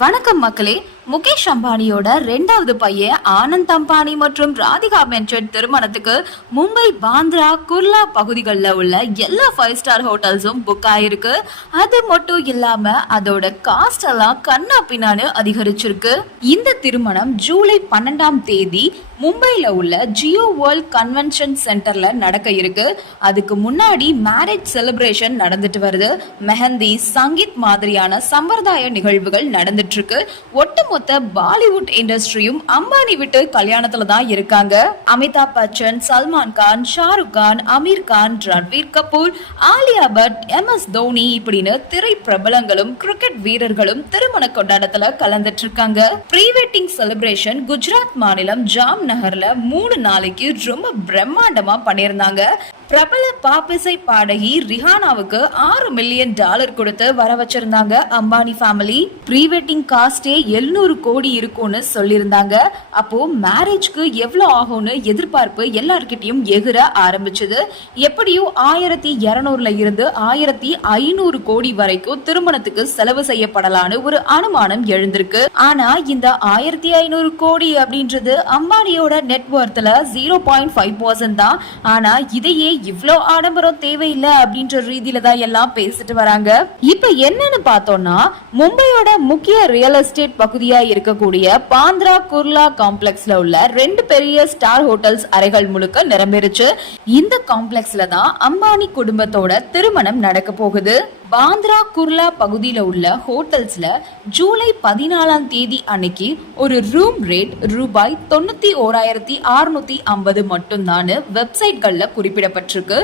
வணக்கம் மக்களே. முகேஷ் அம்பானியோட ரெண்டாவது பையன் ஆனந்த் அம்பானி மற்றும் ராதிகா மென்சன் திருமணத்துக்கு மும்பை பாந்த்ரா குர்லா பகுதிகளில் உள்ள எல்லா ஃபைவ் ஸ்டார் ஹோட்டல்ஸும் புக் ஆயிருக்கு. அது மட்டும் இல்லாம அதோட காஸ்ட் எல்லாம் கண்ணா பின்னான்னு அதிகரிச்சிருக்கு. இந்த திருமணம் ஜூலை பன்னெண்டாம் தேதி மும்பையில் உள்ள ஜியோ வேர்ல்ட் கன்வென்ஷன் சென்டர்ல நடக்க இருக்கு. அதுக்கு முன்னாடி மேரேஜ் செலிப்ரேஷன் நடந்துட்டு வருது. மெஹந்தி சங்கீத் மாதிரியான சம்பிரதாய நிகழ்வுகள் நடந்துட்டு இருக்கு. ஒட்டுமொத்த பாலிவுட் இண்டஸ்ட்ரியும் அம்பானி விட்டு கல்யாணத்துல தான் இருக்காங்க. அமிதாப் பச்சன் சல்மான் கான் ஷாருக் கான் அமீர் கான் ரன்வீர் கபூர் ஆலியா பட் எம் எஸ் தோனி இப்படின்னு திரை பிரபலங்களும் கிரிக்கெட் வீரர்களும் திருமண கொண்டாட்டத்துல கலந்துட்டு இருக்காங்க ப்ரீ வெட்டிங் செலிப்ரேஷன் குஜராத் மாநிலம் ஜாம் நகர்ல மூணு நாளைக்கு ரொம்ப பிரம்மாண்டமா பண்ணியிருந்தாங்க. பிரபல பாப்பிசை பாடகி ரிஹானாவுக்கு ஆறு மில்லியன் டாலர் கொடுத்து வர வச்சிருந்தாங்க அம்பானி ஃபேமிலி ப்ரீ வெட்டிங் காஸ்டே எழுநூறு கோடி இருக்கும்னு சொல்லியிருந்தாங்க. அப்போ மேரேஜ்க்கு எவ்வளோ ஆகும்னு எதிர்பார்ப்பு எல்லார்கிட்டையும் எகிர ஆரம்பிச்சது. எப்படியும் ஆயிரத்தி இரநூறுல இருந்து ஆயிரத்தி ஐநூறு கோடி வரைக்கும் திருமணத்துக்கு செலவு செய்யப்படலான்னு ஒரு அனுமானம் எழுந்திருக்கு. ஆனா இந்த ஆயிரத்தி ஐநூறு கோடி அப்படின்றது அம்பானியோட நெட்ஒர்த்ல ஜீரோ பாயிண்ட் ஃபைவ் பர்சன்ட் தான். ஆனா இதையே இவ்வளோ ஆடம்பரம் தேவையில்லை அப்படின்ற ரீதியில தான் எல்லாம் பேசிட்டு வராங்க. இப்ப என்னன்னு பார்த்தோம்னா மும்பையோட முக்கிய ரியல் எஸ்டேட் பகுதியா இருக்கக்கூடிய பாந்த்ரா குர்லா காம்ப்ளெக்ஸ்ல உள்ள ரெண்டு பெரிய ஸ்டார் ஹோட்டல்ஸ் அறைகள் முழுக்க நிரம்பிருச்சு. இந்த காம்ப்ளெக்ஸ்ல தான் அம்பானி குடும்பத்தோட திருமணம் நடக்க போகுது. பாந்த்ரா குர்லா பகுதியில் உள்ள ஹோட்டல்ஸில் ஜூலை பதினாலாம் தேதி அன்னைக்கு ஒரு ரூம் ரேட் ரூபாய் தொண்ணூற்றி ஓராயிரத்தி அறுநூத்தி ஐம்பது மட்டும்தான் வெப்சைட்களில் குறிப்பிடப்பட்டிருக்கு.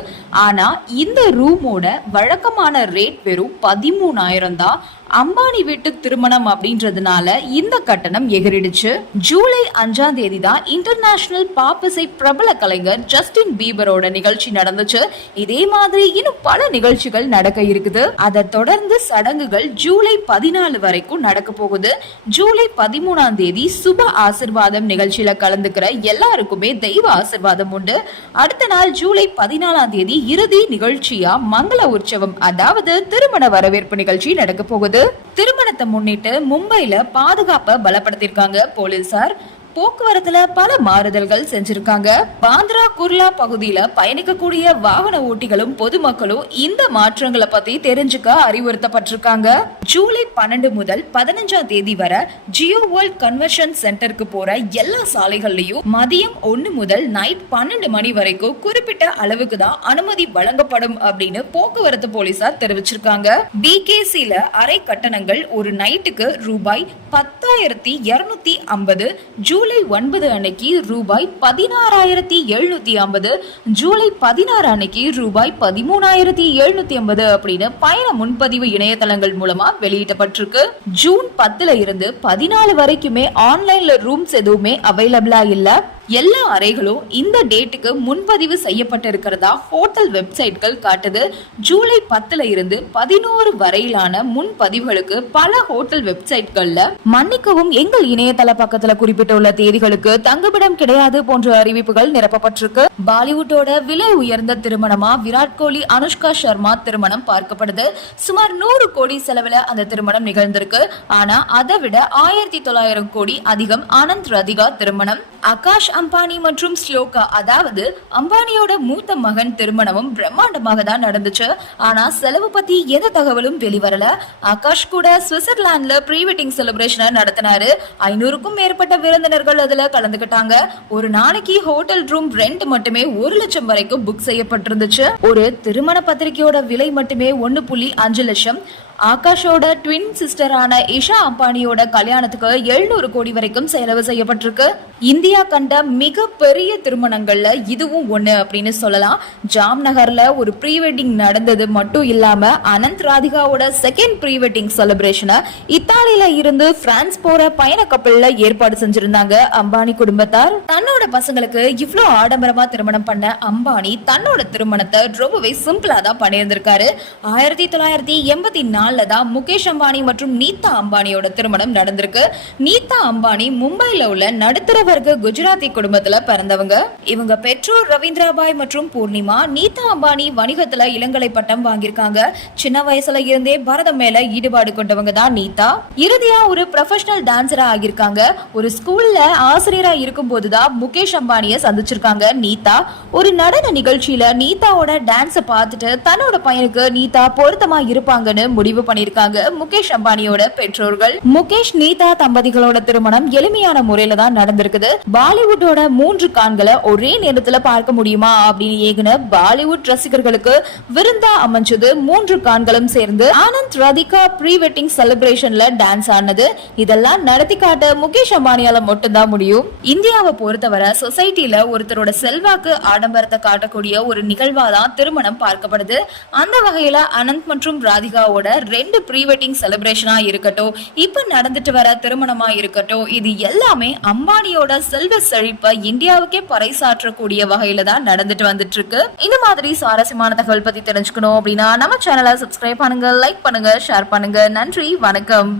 ஆனால் இந்த ரூமோட வழக்கமான ரேட் வெறும் பதிமூணாயிரம் தான். அம்பானி வீட்டு திருமணம் அப்படின்றதுனால இந்த கட்டணம் எகிரிடுச்சு. ஜூலை அஞ்சாம் தேதி தான் இன்டர்நேஷனல் பாப்பிசை பிரபல கலைஞர் ஜஸ்டின் பீபரோட நிகழ்ச்சி நடந்துச்சு. இதே மாதிரி இன்னும் பல நிகழ்ச்சிகள் நடக்க இருக்குது. அதை தொடர்ந்து சடங்குகள் ஜூலை பதினாலு வரைக்கும் நடக்க போகுது. ஜூலை பதிமூணாம் தேதி சுப ஆசிர்வாதம் நிகழ்ச்சியில கலந்துக்கிற எல்லாருக்குமே தெய்வ ஆசிர்வாதம் உண்டு. அடுத்த நாள் ஜூலை பதினாலாம் தேதி இறுதி நிகழ்ச்சியா மங்கள உற்சவம் அதாவது திருமண வரவேற்பு நிகழ்ச்சி நடக்க போகுது. திருமணத்தை முன்னிட்டு மும்பையில பாதுகாப்பை பலப்படுத்திருக்காங்க போலீசார். போக்குவரத்துல பல மாறுதல்கள் செஞ்சிருக்காங்க. பாந்திரா குர்லா பகுதியில பயணிக்கக்கூடிய வாகன ஓட்டிகளும் பொதுமக்களும் இந்த மாற்றங்களை பத்தி தெரிஞ்சுக்க அறிவுறுத்தப்பட்டிருக்காங்க. ஜூலை பன்னெண்டு முதல் பதினஞ்சாம் தேதி வரை ஜியோ வேர்ல்ட் கன்வர்ஷன் சென்டருக்கு போற எல்லா சாலைகள்லயும் மதியம் ஒன்னு முதல் நைட் பன்னெண்டு மணி வரைக்கும் குறிப்பிட்ட அளவுக்கு தான் அனுமதி வழங்கப்படும் அப்படின்னு போக்குவரத்து போலீசார் தெரிவிச்சிருக்காங்க. பிகேசில அரை கட்டணங்கள் ஒரு நைட்டுக்கு ரூபாய் பத்தாயிரத்தி இருநூத்தி ஐம்பது ஜூலை ஒன்பது அன்னைக்கு ரூபாய் பதினாறாயிரத்தி எழுநூத்தி ஐம்பது ஜூலை பதினாறு அன்னைக்கு ரூபாய் பதிமூணாயிரத்தி எழுநூத்தி ஐம்பது அப்படின்னு பயண முன்பதிவு இணையதளங்கள் மூலமா வெளியிடப்பட்டிருக்கு. ஜூன் பத்துல இருந்து பதினாலு வரைக்குமே ஆன்லைன்ல ரூம்ஸ் எதுவுமே அவைலபிளா இல்லை. எல்லா அறைகளும் இந்த டேட்டுக்கு முன்பதிவு செய்யப்பட்டிருக்கிறதா ஹோட்டல் வெப்சைட்கள் காட்டுது. ஜூலை பத்துல இருந்து பதினோரு வரையிலான முன்பதிவுகளுக்கு பல ஹோட்டல் வெப்சைட்கள்ல மன்னிக்கவும் எங்கள் இணையதள பக்கத்துல குறிப்பிட்டுள்ள தேதிகளுக்கு தங்குமிடம் கிடையாது போன்ற அறிவிப்புகள் நிரப்பப்பட்டிருக்கு. பாலிவுட்டோட விலை உயர்ந்த திருமணமா? விராட் கோலி அனுஷ்கா சர்மா திருமணம் பார்க்கப்படுது. சுமார் நூறு கோடி செலவுல அந்த திருமணம் நிகழ்ந்திருக்கு. ஆனா அதை விட ஆயிரத்தி தொள்ளாயிரம் கோடி அதிகம் ஆனந்த் ரதிகா திருமணம். ஆகாஷ் அம்பானி மற்றும் ஸ்லோகா அதாவது அம்பானியோட மூத்த மகன் திருமணமும் பிரம்மாண்டமாக தான் நடந்துச்சு. ஆனா செலவு பத்தி எந்த தகவலும் வெளிவரல. ஆகாஷ் கூட சுவிட்சர்லாந்துல ப்ரீ வெட்டிங் செலிப்ரேஷனை நடத்தினாரு. ஐநூறுக்கும் மேற்பட்ட விருந்தினர்கள் அதுல கலந்துக்கிட்டாங்க. ஒரு நாளைக்கு ஹோட்டல் ரூம் ரெண்ட் மட்டுமே ஒரு லட்சம் வரைக்கும் புக் செய்யப்பட்டிருந்துச்சு. ஒரு திருமண பத்திரிகையோட விலை மட்டுமே ஒன்னு புள்ளி அஞ்சு லட்சம். ஆகாஷோட ட்வின் சிஸ்டரான இஷா அம்பானியோட கல்யாணத்துக்கு எழுநூறு கோடி வரைக்கும் செலவு செய்யப்பட்டிருக்கு. இந்தியா கண்ட மிக பெரிய திருமணங்கள்ல இதுவும் ஒண்ணு அப்படின்னு சொல்லலாம். ஜாம் நகர்ல ஒரு ப்ரீ வெட்டிங் நடந்தது மட்டும் இல்லாம அனந்த் ராதிகாவோட செகண்ட் ப்ரீ வெட்டிங் செலிப்ரேஷனை இத்தாலியில இருந்து பிரான்ஸ் போற பயண கப்பல்ல ஏற்பாடு செஞ்சிருந்தாங்க அம்பானி குடும்பத்தார். தன்னோட பசங்களுக்கு இவ்வளோ ஆடம்பரமா திருமணம் பண்ண அம்பானி தன்னோட திருமணத்தை ரொம்பவே சிம்பிளா தான் பண்ணியிருந்திருக்காரு. ஆயிரத்தி தொள்ளாயிரத்தி எண்பத்தி நாலு நாளில் தான் முகேஷ் அம்பானி மற்றும் நீதா அம்பானியோட திருமணம் நடந்திருக்கு. நீதா அம்பானி மும்பைல உள்ள நடுத்தர வர்க்க குஜராத்தி குடும்பத்துல பிறந்தவங்க. இவங்க பெற்றோர் ரவீந்திராபாய் மற்றும் பூர்ணிமா நீதா அம்பானி வணிகத்துல இளங்கலை பட்டம் வாங்கியிருக்காங்க. சின்ன வயசுல இருந்தே பரதம் மேல ஈடுபாடு கொண்டவங்க தான் நீதா. இறுதியா ஒரு ப்ரொஃபஷனல் டான்சரா ஆகியிருக்காங்க. ஒரு ஸ்கூல்ல ஆசிரியரா இருக்கும் போதுதான் முகேஷ் அம்பானியை சந்திச்சிருக்காங்க நீதா. ஒரு நடன நிகழ்ச்சியில நீதாவோட டான்ஸை பார்த்துட்டு தன்னோட பையனுக்கு நீதா பொருத்தமா இருப்பாங்கன்னு முடிவு பண்ணிருக்காங்க முகேஷ் அம்பானியோட பெற்றோர்கள். முகேஷ் நீதா தம்பதிகளோட திருமணம் எளிமையான முறையில தான் நடந்திருக்குது. பாலிவுட்டோட மூன்று கான்களை ஒரே நேரத்துல பார்க்க முடியுமா அப்படின்னு ஏகுன பாலிவுட் ரசிகர்களுக்கு விருந்தா அமைஞ்சது மூன்று கான்களும் சேர்ந்து ஆனந்த் ராதிகா ப்ரீ வெட்டிங் செலிப்ரேஷன்ல டான்ஸ் ஆனது இதெல்லாம் நடத்தி காட்ட முகேஷ் அம்பானியால மட்டும்தான் முடியும். இந்தியாவை பொறுத்தவரை சொசைட்டில ஒருத்தரோட செல்வாக்கு ஆடம்பரத்தை காட்டக்கூடிய ஒரு நிகழ்வா தான் திருமணம் பார்க்கப்படுது. அந்த வகையில அனந்த் மற்றும் ராதிகாவோட ரெண்டு ப்ரீ வெட்டிங் செலிப்ரேஷனாக இருக்கட்டும் இப்போ நடந்துட்டு வர திருமணமாக இருக்கட்டும் இது எல்லாமே அம்பானியோட செல்வ செழிப்பை இந்தியாவுக்கே பறைசாற்றக்கூடிய வகையில தான் நடந்துட்டு வந்துட்டு இருக்கு இந்த மாதிரி சுவாரஸ்யமான தகவல் பத்தி தெரிஞ்சுக்கணும் அப்படின்னா நம்ம சேனலை சப்ஸ்கிரைப் பண்ணுங்க லைக் பண்ணுங்க ஷேர் பண்ணுங்க. நன்றி வணக்கம்.